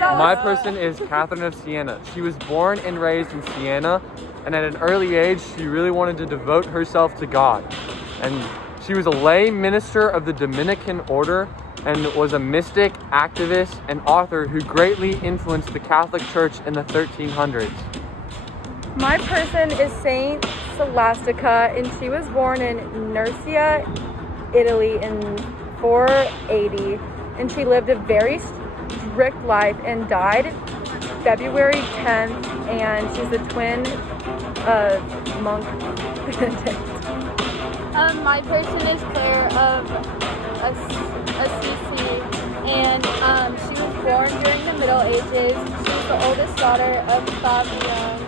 My person is Catherine of Siena. She was born and raised in Siena, and at an early age, she really wanted to devote herself to God. And she was a lay minister of the Dominican order and was a mystic, activist, and author who greatly influenced the Catholic Church in the 1300s. My person is Saint Scholastica, and she was born in Nursia, Italy in 480, and she lived a very strict life and died February 10th, and she's the twin of Monk Benedict. My person is Claire of Assisi, and she was born during the Middle Ages. She was the oldest daughter of Fabian.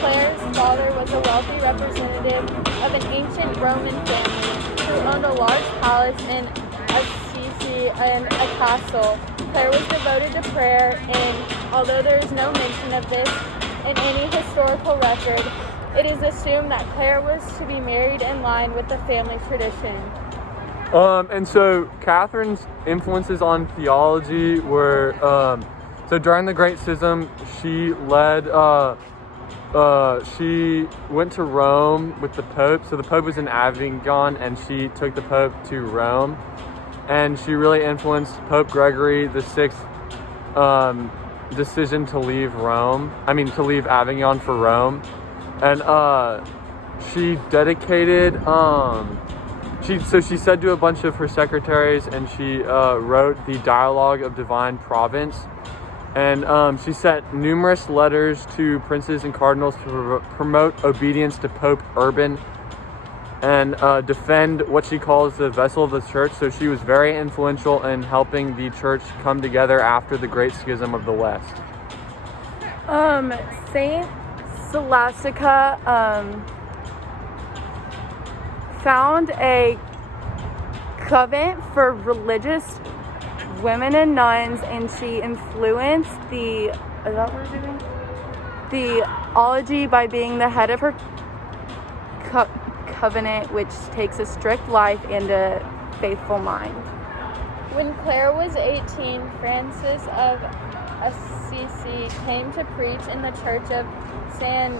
Claire's father was a wealthy representative of an ancient Roman family who owned a large palace in Assisi and a castle. Claire was devoted to prayer, and although there is no mention of this in any historical record, it is assumed that Claire was to be married in line with the family tradition. And so Catherine's influences on theology were, so during the Great Schism, she went to Rome with the Pope. So the Pope was in Avignon, and she took the Pope to Rome. And she really influenced Pope Gregory VI's decision to leave Avignon for Rome. And she dedicated, she said to a bunch of her secretaries, and she wrote the Dialogue of Divine Providence. And she sent numerous letters to princes and cardinals to promote obedience to Pope Urban and defend what she calls the vessel of the church. So she was very influential in helping the church come together after the Great Schism of the West. Saint Scholastica found a convent for religious women and nuns, and she influenced the theology by being the head of her covenant, which takes a strict life and a faithful mind. When Claire was 18, Francis of Assisi came to preach in the church of San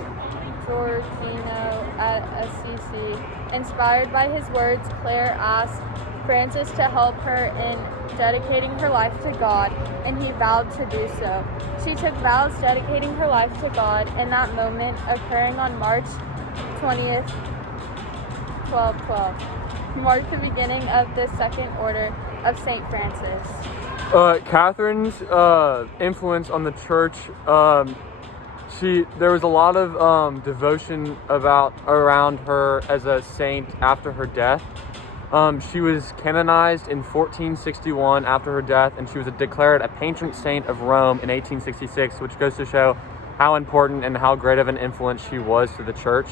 Giorgino at Assisi. Inspired by his words, Claire asked Francis to help her in dedicating her life to God, and he vowed to do so. She took vows dedicating her life to God, and that moment, occurring on March 20th, 1212, marked the beginning of the Second Order of St. Francis. Catherine's influence on the church, there was a lot of devotion around her as a saint after her death. She was canonized in 1461 after her death, and she was declared a patron saint of Rome in 1866, which goes to show how important and how great of an influence she was to the church.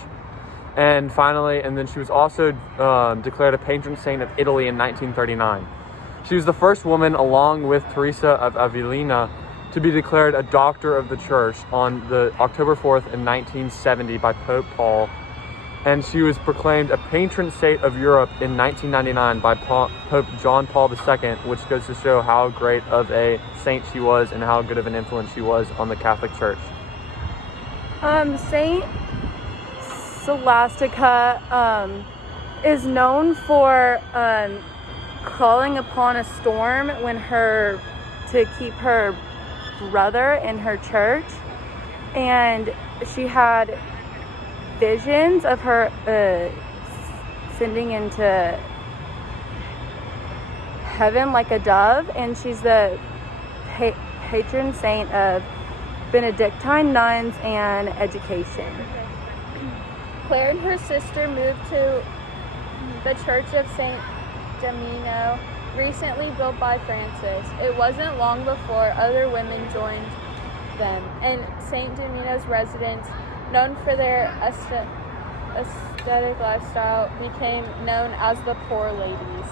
And then she was also declared a patron saint of Italy in 1939. She was the first woman, along with Teresa of Avila, to be declared a doctor of the church on the October 4th in 1970 by Pope Paul. And she was proclaimed a patron saint of Europe in 1999 by Pope John Paul II, which goes to show how great of a saint she was and how good of an influence she was on the Catholic Church. Saint Scholastica is known for calling upon a storm to keep her brother in her church, and she had visions of her ascending into heaven like a dove, and she's the patron saint of Benedictine nuns and education. Claire and her sister moved to the Church of St. Domino, recently built by Francis. It wasn't long before other women joined them, and St. Domino's residents, known for their aesthetic lifestyle, became known as the Poor Ladies.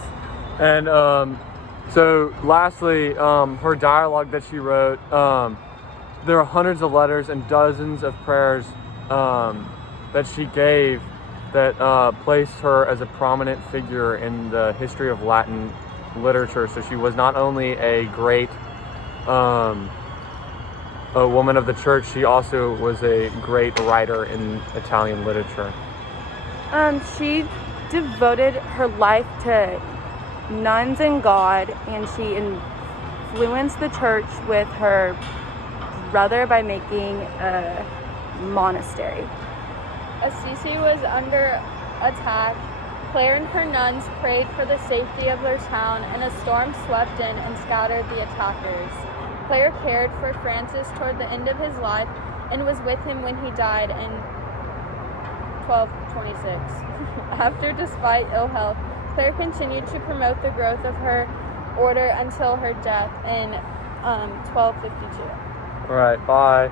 And so lastly, her dialogue that she wrote, there are hundreds of letters and dozens of prayers that she gave that placed her as a prominent figure in the history of Latin literature. So she was not only a great a woman of the church, she also was a great writer in Italian literature. She devoted her life to nuns and God, and she influenced the church with her brother by making a monastery. Assisi was under attack. Claire and her nuns prayed for the safety of their town, and a storm swept in and scattered the attackers. Claire cared for Francis toward the end of his life and was with him when he died in 1226. After, despite ill health, Claire continued to promote the growth of her order until her death in 1252. All right, bye.